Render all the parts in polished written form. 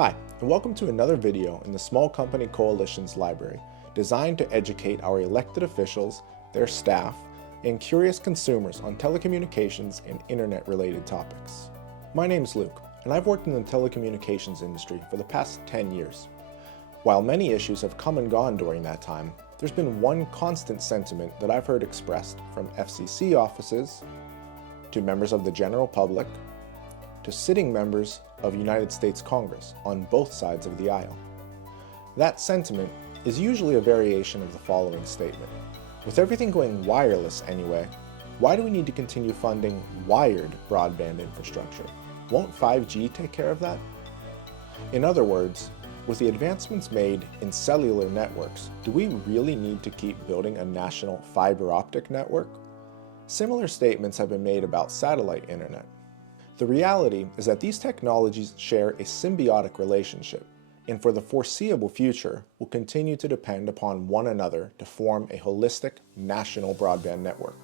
Hi, and welcome to another video in the Small Company Coalition's library, designed to educate our elected officials, their staff, and curious consumers on telecommunications and internet-related topics. My name's Luke, and I've worked in the telecommunications industry for the past 10 years. While many issues have come and gone during that time, there's been one constant sentiment that I've heard expressed from FCC offices, to members of the general public, to sitting members of United States Congress on both sides of the aisle. That sentiment is usually a variation of the following statement. With everything going wireless anyway, why do we need to continue funding wired broadband infrastructure? Won't 5G take care of that? In other words, with the advancements made in cellular networks, do we really need to keep building a national fiber optic network? Similar statements have been made about satellite internet. The reality is that these technologies share a symbiotic relationship, and for the foreseeable future will continue to depend upon one another to form a holistic national broadband network.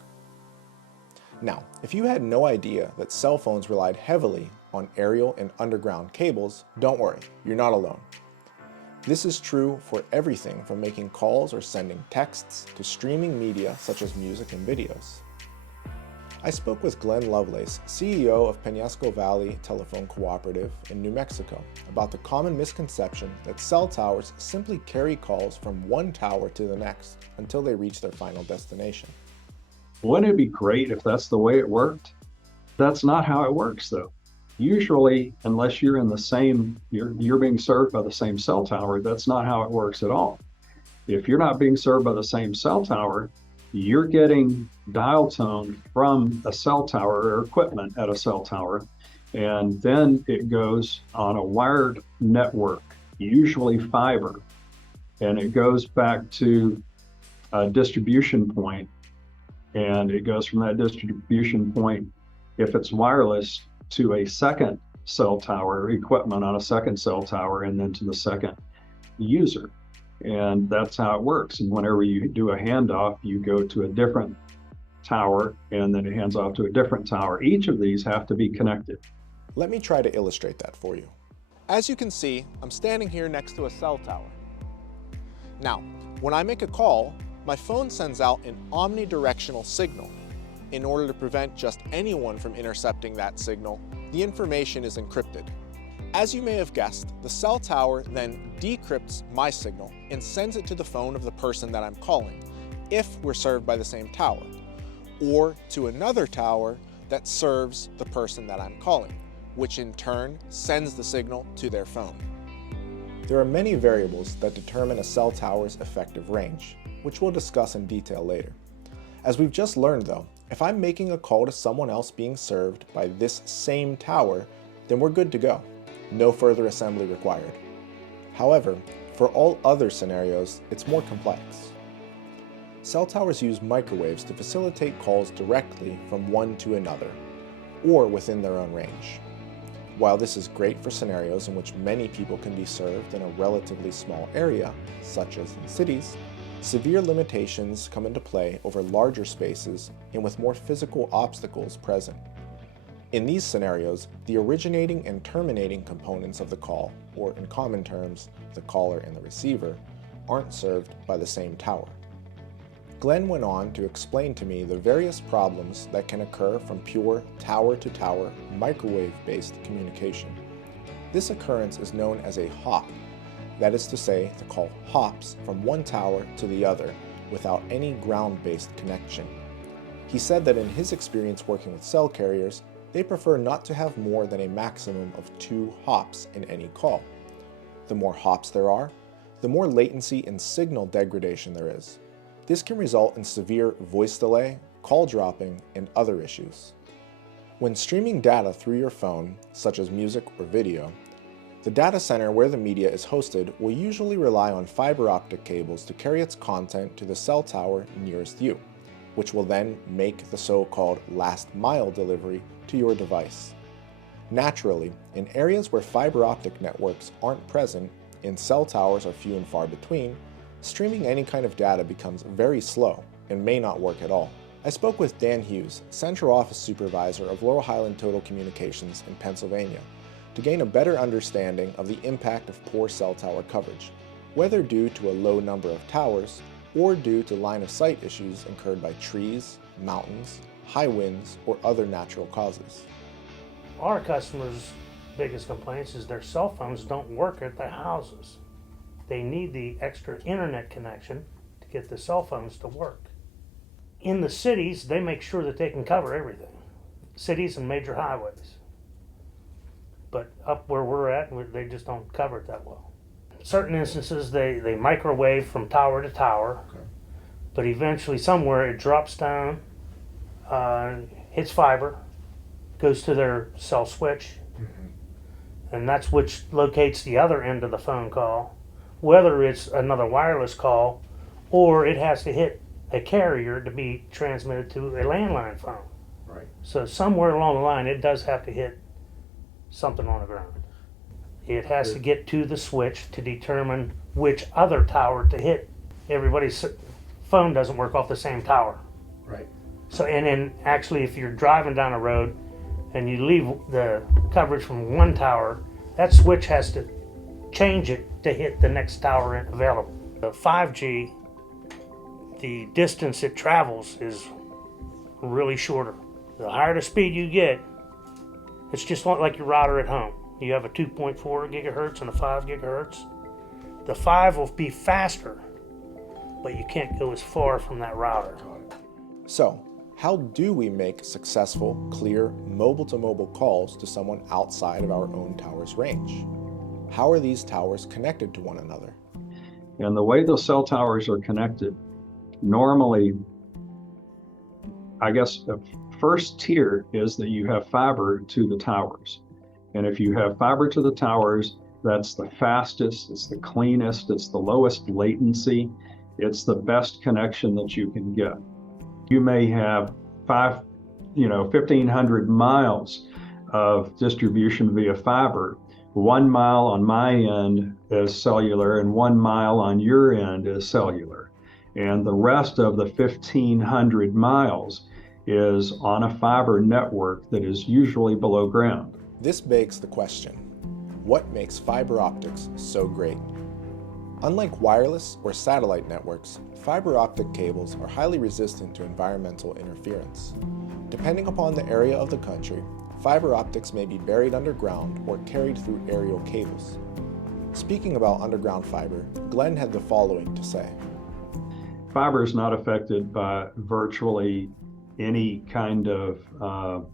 Now, if you had no idea that cell phones relied heavily on aerial and underground cables, don't worry, you're not alone. This is true for everything from making calls or sending texts to streaming media such as music and videos. I spoke with Glenn Lovelace, CEO of Penasco Valley Telephone Cooperative in New Mexico, about the common misconception that cell towers simply carry calls from one tower to the next until they reach their final destination. Wouldn't it be great if that's the way it worked? That's not how it works, though. Usually, unless you're in the same, you're being served by the same cell tower, that's not how it works at all. If you're not being served by the same cell tower, you're getting dial tone from a cell tower or equipment at a cell tower, and then it goes on a wired network, usually fiber, and it goes back to a distribution point, and it goes from that distribution point, if it's wireless, to a second cell tower, equipment on a second cell tower, and then to the second user. And that's how it works. And whenever you do a handoff, you go to a different tower, and then it hands off to a different tower. Each of these have to be connected. Let me try to illustrate that for you. As you can see, I'm standing here next to a cell tower. Now, when I make a call, my phone sends out an omnidirectional signal. In order to prevent just anyone from intercepting that signal, the information is encrypted. As you may have guessed, the cell tower then decrypts my signal and sends it to the phone of the person that I'm calling, if we're served by the same tower, or to another tower that serves the person that I'm calling, which in turn sends the signal to their phone. There are many variables that determine a cell tower's effective range, which we'll discuss in detail later. As we've just learned though, if I'm making a call to someone else being served by this same tower, then we're good to go. No further assembly required. However, for all other scenarios, it's more complex. Cell towers use microwaves to facilitate calls directly from one to another, or within their own range. While this is great for scenarios in which many people can be served in a relatively small area, such as in cities, severe limitations come into play over larger spaces and with more physical obstacles present. In these scenarios, the originating and terminating components of the call, or in common terms, the caller and the receiver, aren't served by the same tower. Glenn went on to explain to me the various problems that can occur from pure tower-to-tower microwave-based communication. This occurrence is known as a hop. That is to say, the call hops from one tower to the other without any ground-based connection. He said that in his experience working with cell carriers, they prefer not to have more than a maximum of 2 hops in any call. The more hops there are, the more latency and signal degradation there is. This can result in severe voice delay, call dropping, and other issues. When streaming data through your phone, such as music or video, the data center where the media is hosted will usually rely on fiber optic cables to carry its content to the cell tower nearest you, which will then make the so-called last mile delivery to your device. Naturally, in areas where fiber optic networks aren't present and cell towers are few and far between, streaming any kind of data becomes very slow and may not work at all. I spoke with Dan Hughes, Central Office Supervisor of Laurel Highland Total Communications in Pennsylvania, to gain a better understanding of the impact of poor cell tower coverage, whether due to a low number of towers or due to line of sight issues incurred by trees, mountains, high winds, or other natural causes. Our customers' biggest complaints is their cell phones don't work at their houses. They need the extra internet connection to get the cell phones to work. In the cities, they make sure that they can cover everything. Cities and major highways. But up where we're at, they just don't cover it that well. In certain instances, they microwave from tower to tower, okay. But eventually somewhere it drops down, hits fiber, goes to their cell switch, and that's which locates the other end of the phone call, whether it's another wireless call or it has to hit a carrier to be transmitted to a landline phone. Right. So somewhere along the line it does have to hit something on the ground. It has to get to the switch to determine which other tower to hit. Everybody's phone doesn't work off the same tower. Right. So, and then actually if you're driving down a road and you leave the coverage from one tower, that switch has to change it to hit the next tower available. The 5G, the distance it travels is really shorter. The higher the speed you get, it's just like your router at home. You have a 2.4 gigahertz and a 5 gigahertz. The 5 will be faster, but you can't go as far from that router. So, how do we make successful, clear, mobile-to-mobile calls to someone outside of our own tower's range? How are these towers connected to one another? And the way the cell towers are connected, normally, I guess the first tier is that you have fiber to the towers. And if you have fiber to the towers, that's the fastest, it's the cleanest, it's the lowest latency, it's the best connection that you can get. You may have 1,500 miles of distribution via fiber. 1 mile on my end is cellular and 1 mile on your end is cellular. And the rest of the 1,500 miles is on a fiber network that is usually below ground. This begs the question, what makes fiber optics so great? Unlike wireless or satellite networks, fiber optic cables are highly resistant to environmental interference. Depending upon the area of the country, fiber optics may be buried underground or carried through aerial cables. Speaking about underground fiber, Glenn had the following to say. Fiber is not affected by virtually any kind of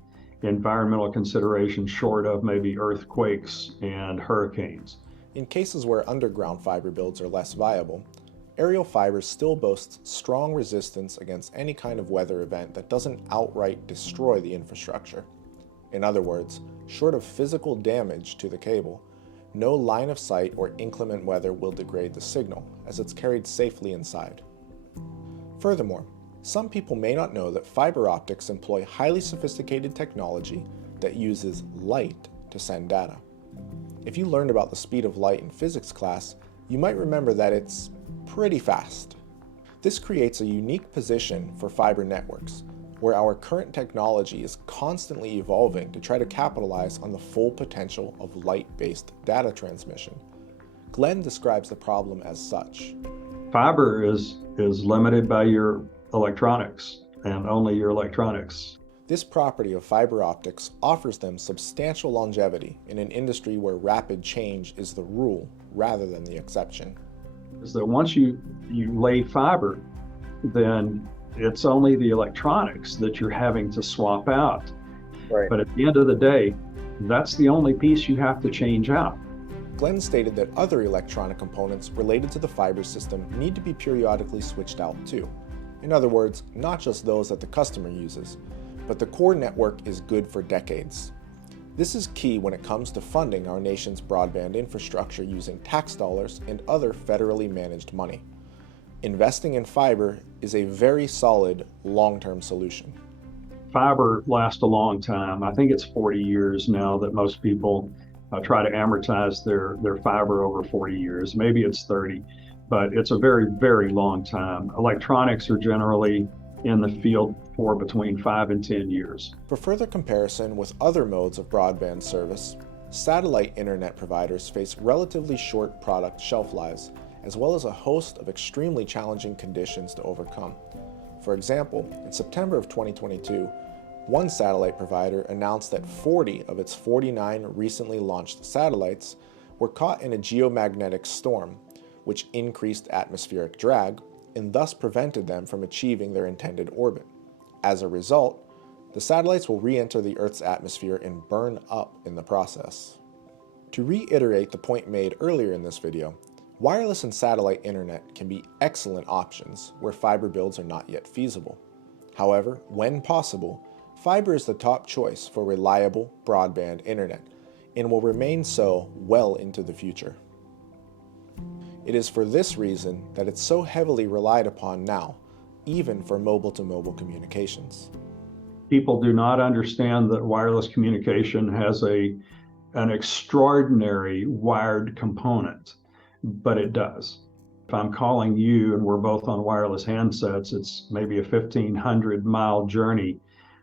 environmental consideration short of maybe earthquakes and hurricanes. In cases where underground fiber builds are less viable, aerial fiber still boasts strong resistance against any kind of weather event that doesn't outright destroy the infrastructure. In other words, short of physical damage to the cable, no line of sight or inclement weather will degrade the signal, as it's carried safely inside. Furthermore, some people may not know that fiber optics employ highly sophisticated technology that uses light to send data. If you learned about the speed of light in physics class, you might remember that it's pretty fast. This creates a unique position for fiber networks, where our current technology is constantly evolving to try to capitalize on the full potential of light-based data transmission. Glenn describes the problem as such. Fiber is limited by your electronics and only your electronics. This property of fiber optics offers them substantial longevity in an industry where rapid change is the rule rather than the exception. Is that once you lay fiber, then it's only the electronics that you're having to swap out. Right. But at the end of the day, that's the only piece you have to change out. Glenn stated that other electronic components related to the fiber system need to be periodically switched out too. In other words, not just those that the customer uses, but the core network is good for decades. This is key when it comes to funding our nation's broadband infrastructure using tax dollars and other federally managed money. Investing in fiber is a very solid long-term solution. Fiber lasts a long time. I think it's 40 years now that most people try to amortize their fiber over 40 years. Maybe it's 30, but it's a very, very long time. Electronics are generally in the field for between 5 and 10 years. For further comparison with other modes of broadband service, satellite internet providers face relatively short product shelf lives, as well as a host of extremely challenging conditions to overcome. For example, in September of 2022, one satellite provider announced that 40 of its 49 recently launched satellites were caught in a geomagnetic storm, which increased atmospheric drag and thus prevented them from achieving their intended orbit. As a result, the satellites will re-enter the Earth's atmosphere and burn up in the process. To reiterate the point made earlier in this video, wireless and satellite internet can be excellent options where fiber builds are not yet feasible. However, when possible, fiber is the top choice for reliable broadband internet and will remain so well into the future. It is for this reason that it's so heavily relied upon now, even for mobile-to-mobile communications. People do not understand that wireless communication has an extraordinary wired component, but it does. If I'm calling you and we're both on wireless handsets, it's maybe a 1,500-mile journey.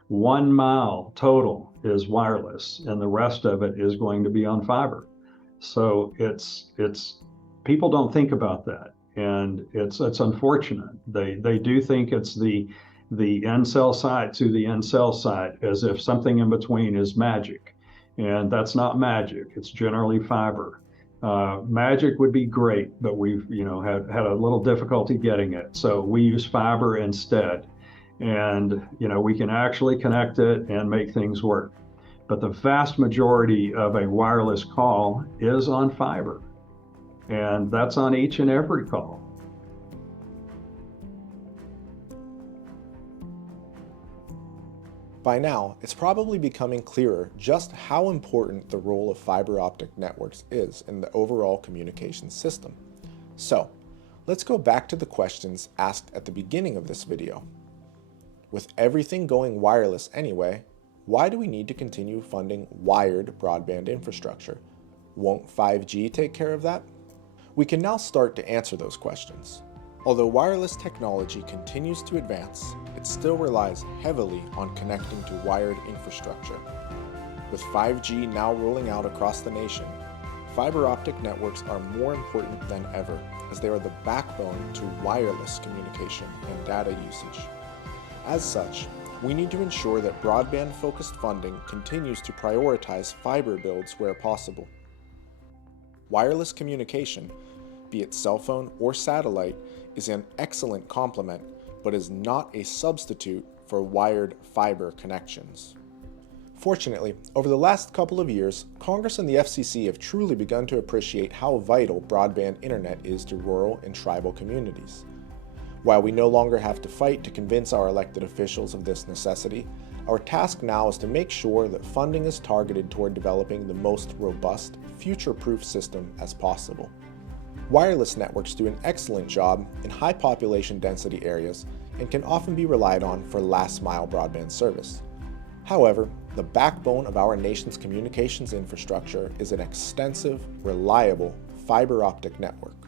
1 mile total is wireless, and the rest of it is going to be on fiber. So it's people don't think about that, and it's unfortunate. They do think it's the end cell site to the end cell site, as if something in between is magic, and that's not magic. It's generally fiber. Magic would be great, but we've had a little difficulty getting it, so we use fiber instead, and we can actually connect it and make things work. But the vast majority of a wireless call is on fiber, and that's on each and every call. By now, it's probably becoming clearer just how important the role of fiber optic networks is in the overall communications system. So, let's go back to the questions asked at the beginning of this video. With everything going wireless anyway, why do we need to continue funding wired broadband infrastructure? Won't 5G take care of that? We can now start to answer those questions. Although wireless technology continues to advance, it still relies heavily on connecting to wired infrastructure. With 5G now rolling out across the nation, fiber optic networks are more important than ever, as they are the backbone to wireless communication and data usage. As such, we need to ensure that broadband-focused funding continues to prioritize fiber builds where possible. Wireless communication, be it cell phone or satellite, is an excellent complement, but is not a substitute for wired fiber connections. Fortunately, over the last couple of years, Congress and the FCC have truly begun to appreciate how vital broadband internet is to rural and tribal communities. While we no longer have to fight to convince our elected officials of this necessity, our task now is to make sure that funding is targeted toward developing the most robust, future-proof system as possible. Wireless networks do an excellent job in high population density areas and can often be relied on for last-mile broadband service. However, the backbone of our nation's communications infrastructure is an extensive, reliable fiber optic network.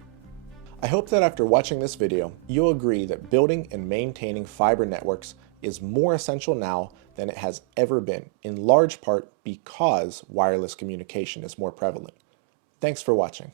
I hope that after watching this video, you'll agree that building and maintaining fiber networks is more essential now than it has ever been, in large part because wireless communication is more prevalent. Thanks for watching.